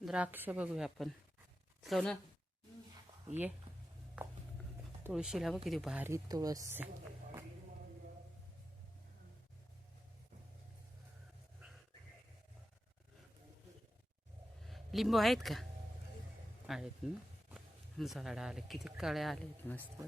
द्राक्ष बघूया आपण. जाऊ ना. ये. तुळशीला बघ किती भारी तुळस आहे. लिंबू आहेत का? आहेत ना. झाडं आले किती काळे आले आहेत मस्त.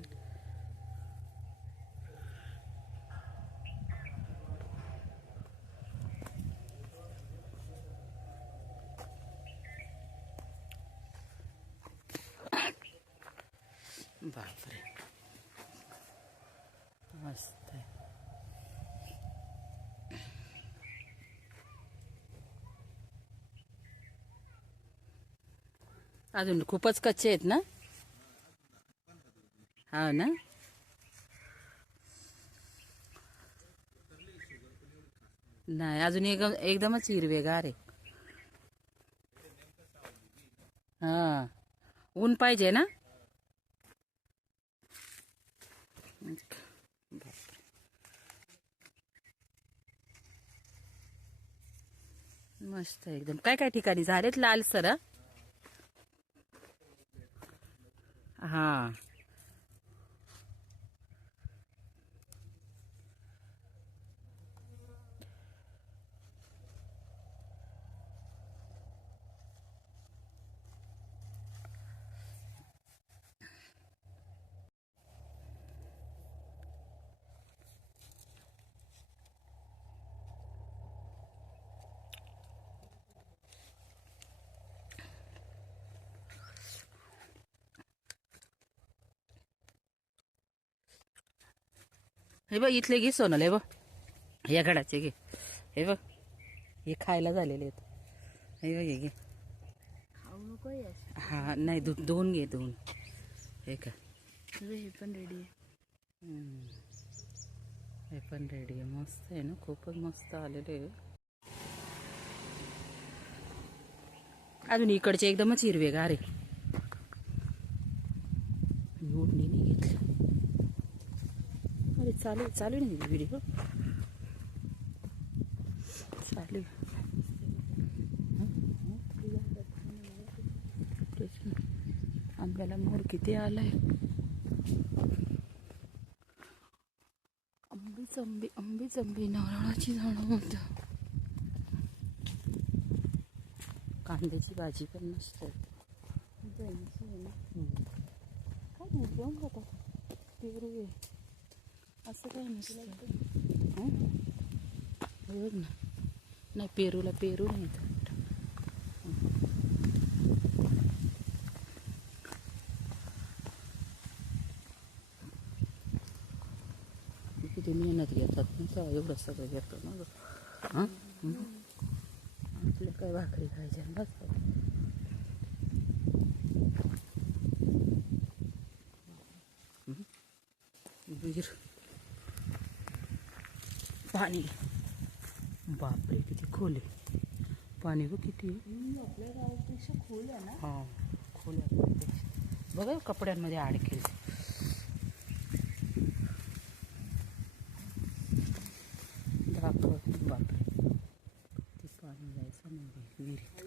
बापरे मस्त आहे अजून खूपच कच्चे आहेत ना हा ना नाही अजून एकदम एकदमच हिरवेगार आहे हा ऊन पाहिजे ना मस्त एकदम. काय काय ठिकाणी झालेत लाल सर हा? हे बघ इथले घे सोनल हे बघ. या गडाचे घे. हे बघ हे खायला झालेले आहेत. हे बघ हे घे. खाऊ नको हा नाही दो दोन घे दोन. हे का हे पण रेडी आहे. हे पण रेडी आहे. मस्त आहे ना खूपच मस्त आलेले अजून इकडचे एकदमच हिरवेगार आहे मी ओढणी नाही घेतली अरे चालू चालू नाही व्हिडिओ चालू आंब्याला मोर किती आलाय? आंबीच आंबी आंबीच आंबी नारळाची झाडं होत कांद्याची भाजी पण नसते काय नाही घेऊन जातात पेरू आहे असं काय नसतं. बघ ना. नाही पेरूला पेरू नाही किती मेहनत घेतात ना तेव्हा एवढं सगळं घेतो ना गं. आपल्या काय भाकरी खायच्या बस. वीर पाणी. बापरे किती खोल आहे. पाणी बघ किती. आपल्या गावापेक्षा खोल आहे ना. हा खोल आहे. बघा कपड्यांमध्ये अडकेल दाखव बापरे. किती पाणी जायचं म्हणजे विहिरीत.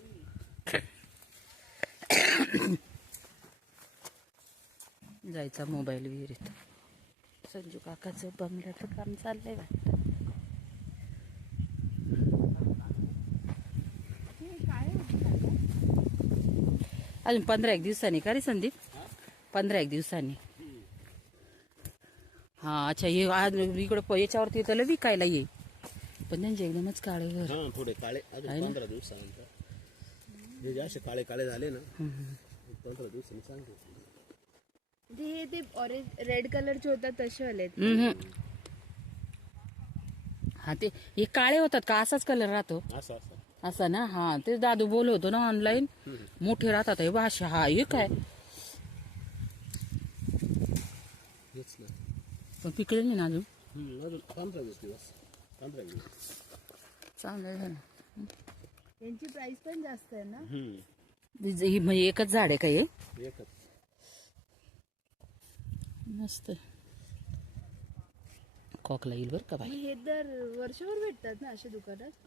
जायचा मोबाईल विहिरीत. संजू काकाचं बंगल्याचं काम चाललंय वाटतं हे काय होतं अजून पंधरा एक दिवसांनी का रे संदीप? पंधरा एक दिवसांनी. हा अच्छा हे आज इकडं प- याच्यावरती त्याला विकायला ये. पण त्यांचे एकदमच काळे घर. हा थोडे काळे अजून? पंधरा दिवसानंतर. हे जे असे काळे काळे झाले ना पंधरा दिवसांनी चांगले ते ते ऑरेंज रेड कलरचे होतात तसे. हम्म. हा ते हे काळे होतात का? असाच कलर राहतो. असं असं. असा ना हा. ते दादू बोल होतो ना ऑनलाईन मोठे राहतात हे असे हा हे काय? हेच ना. पण पिकले नाही ना अजून? हम्म, अजून पंधरा वीस दिवस. पंधरा वीस दिवस. चांगलं झालं यांची प्राइस पण जास्त आहे ना? हम्म, ही म्हणजे एकच झाड आहे का हे? एकच. मस्त खोकला येईल बरं का बाई? मग हे दर वर्षभर भेटतात ना असे दुकानात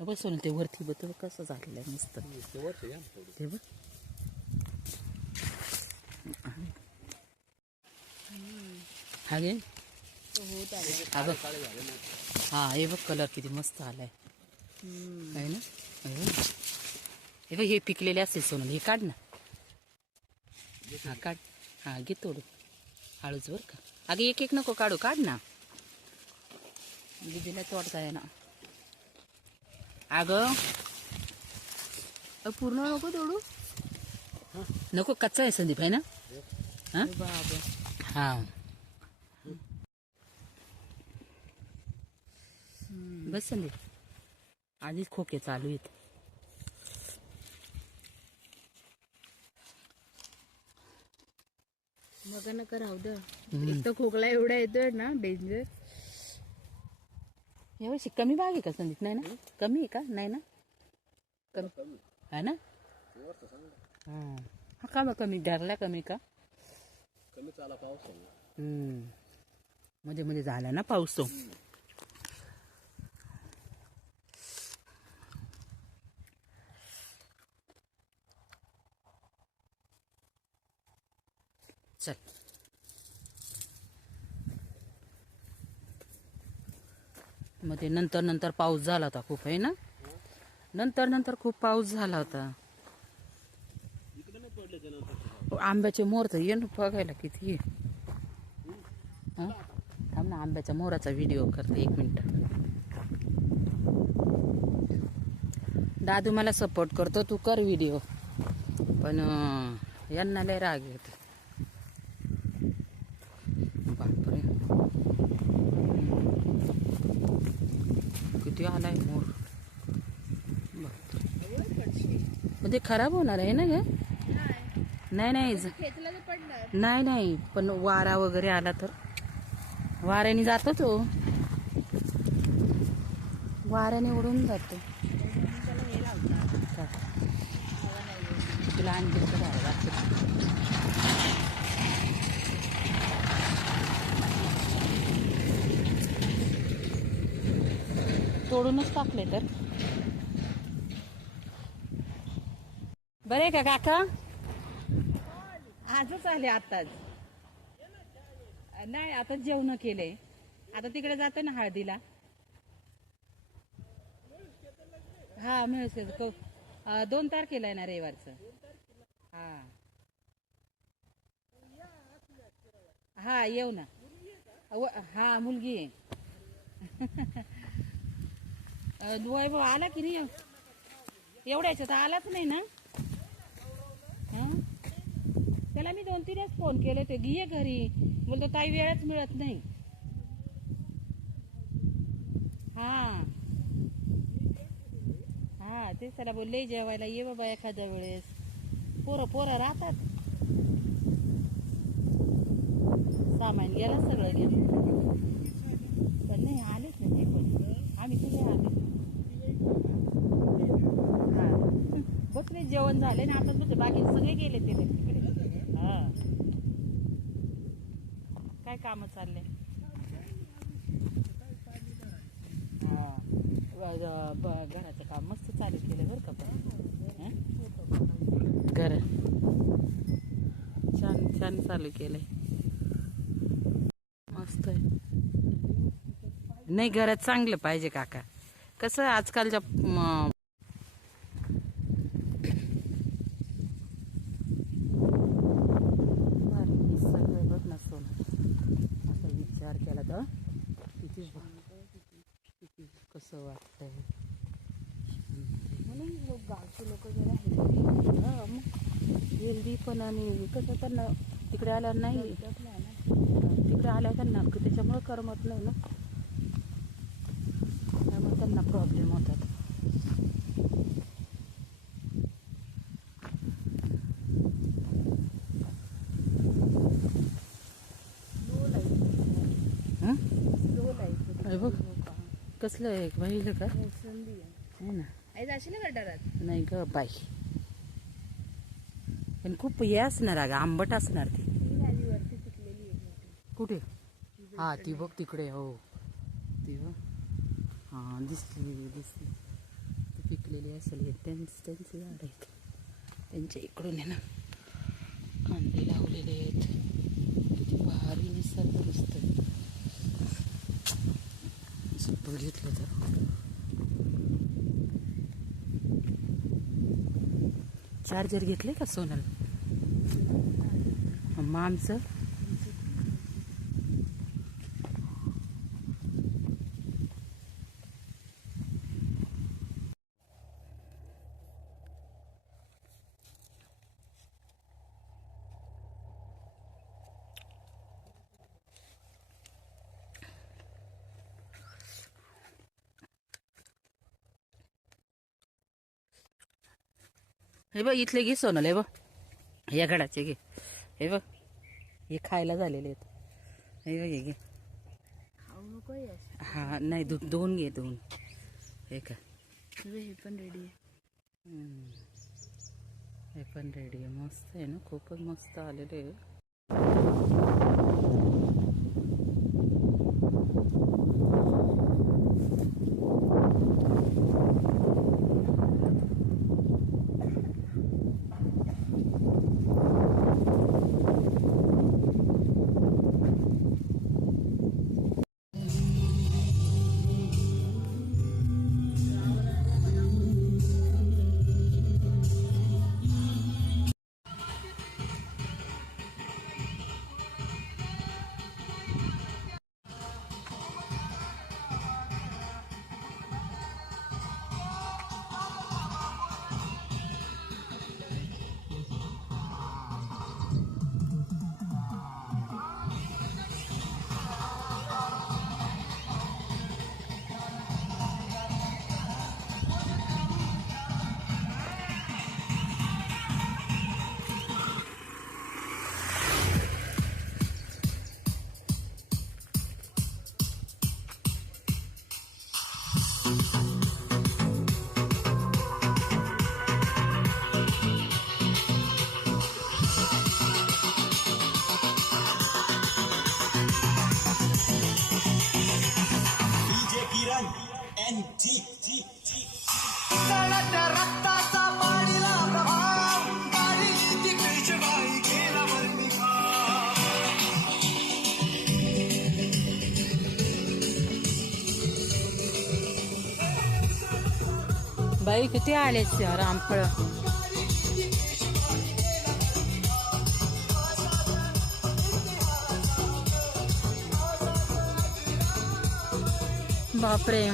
बसून ते वरती बघ कसं झालेलं आहे मस्त. ते बघ हा गे. हा बघ. हे बघ कलर किती मस्त आलाय. आहे ना? हे बघ. हे बघ हे पिकलेले असतील सोनल हे काढ ना. हा काढ. हा घे तोडू. हळूच बरं का. अगं एक एक नको काढू काढ ना. म्हणजे दिदीला तोडता आहे ना अगं. पूर्ण नको तोडू. नको कच्चा आहे संदीप आहे ना? हा? हा. बस संदीप. आधीच खोके चालू आहेत. नका नका राहू दे. खोकला एवढा येतोय ना डेंजर यावर्षी कमी बाग आहे का संदीप? नाही ना? कमी आहे का? नाही ना? कमी. आहे ना? हा. हा का बा कमी? धरला कमी का? कमीच आला पाऊस. मध्ये मध्ये झाला ना पाऊस तो. चल. मग ते नंतर नंतर पाऊस झाला होता खूप आहे ना? नंतर नंतर खूप पाऊस झाला होता. आंब्याचे मोर तर ये ना बघायला किती थांब ना आंब्याच्या मोराचा व्हिडिओ करते एक मिनिट दादू मला सपोर्ट करतो तू कर व्हिडिओ पण यांना लय राग येतो बापरे किती आलाय मोर. बापरे. पण ते खराब होणार आहे ना ग नाही नाही. नाही. नाही पण वारा वगैरे आला तर? वाऱ्याने जातो तो वाऱ्याने उडून जातो हे? तुला आणखी कसं काय वाटतं? तोडूनच टाकले तर. बरे का काका? आजच आले आताच नाही आता जेवण केले. आता तिकडे जाते ना हळदीला. हा मिळू दोन तारखेला आहे ना रविवारचं. हा. हा येऊ ना. व- हा मुलगी आहे. अं, भाऊ आला की नाही? एवढ्याच्या तर आलाच नाही ना? त्याला मी दोन तीन फोन केले ते घे घरी. बोलतो ताई वेळच मिळत नाही. हा. हा तेच त्याला बोलले जेवायला ये बाबा एखाद्या वेळेस. पोरं पोरं राहतात. सामान गेला सगळं घेऊन पण नाही आले नाही ते पण आम्ही कुठे आले हा नाही जेवण झाले ना आता तुझे बाकी सगळे गेले ते तिकडे हा. काय काम चालले? ब- घराचं काम मस्त चालू केलं बरं का पण. घर. छान छान चालू केलंय. मस्त आहे. नाही घरात चांगलं पाहिजे काका. कसं आजकालच्या म, भारी सगळं बघ ना सोनं असा विचार केला तर किती किती कसं वाटतंय म्हणून लोक गावचे लोक जरा हेल्दी हा, मग हेल्दी पण आणि कसं त्यांना तिकडे आल्यावर नाही. ना तिकडे आल्या त्यांना त्याच्यामुळे करमत नाही ना. त्यामुळे त्यांना प्रॉब्लेम होतात. हं? बघ कसलं आहे पाहिलं का? आहे. ना? नाही ग बाई. पण खूप हे असणार अगं आंबट असणार ती. कुठे? हा ती बघ तिकडे हो. ती बघ. हा दिसली दिसली. पिकलेली असेल हे. त्यांच त्यांचे झाड आहेत त्यांच्या इकडून आहे ना कांदे लावलेले आहेत. किती भारी निसर्ग दिसतं असं घेतलं तर. चार्जर घेतले का सोनल मग आमचं हे बघ इथले घे सोनल हे बघ. या गडाचे घे. हे बघ. हे खायला झालेले आहेत. हे बघ हे घे. हा नाही दो दोन घे दोन. हे का हे पण रेडी आहे. हे पण रेडी आहे. मस्त आहे ना? खूपच मस्त आलेले आहे बाई किती आले रामफळ बापरे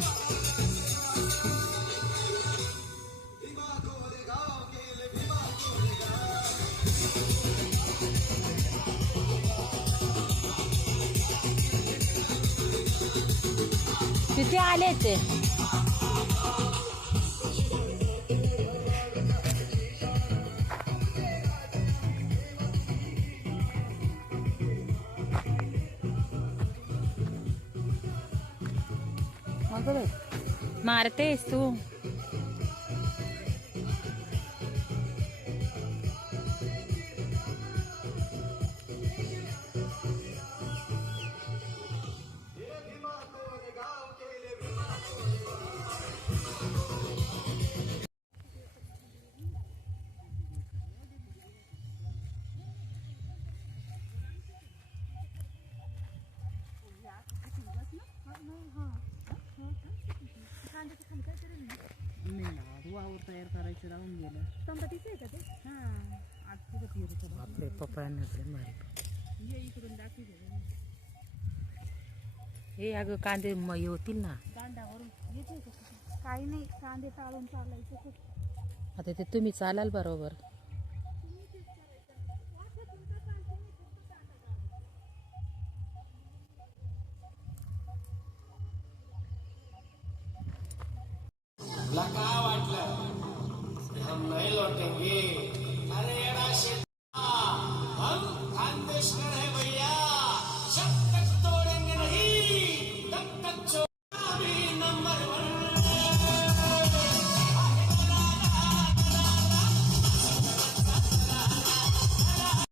किती आले ते बाई, मारतेस तू तयार करायचं राहून गेलं. बापरे पप्पा हे अगं कांदे म- हे होतील ना. काही नाही कांदे टाळून चालायचं आता ते तुम्ही चालाल बरोबर. हम ನಮ್ಮ ಮೈಲ್ ಹೊಟ್ಟೆಗೆ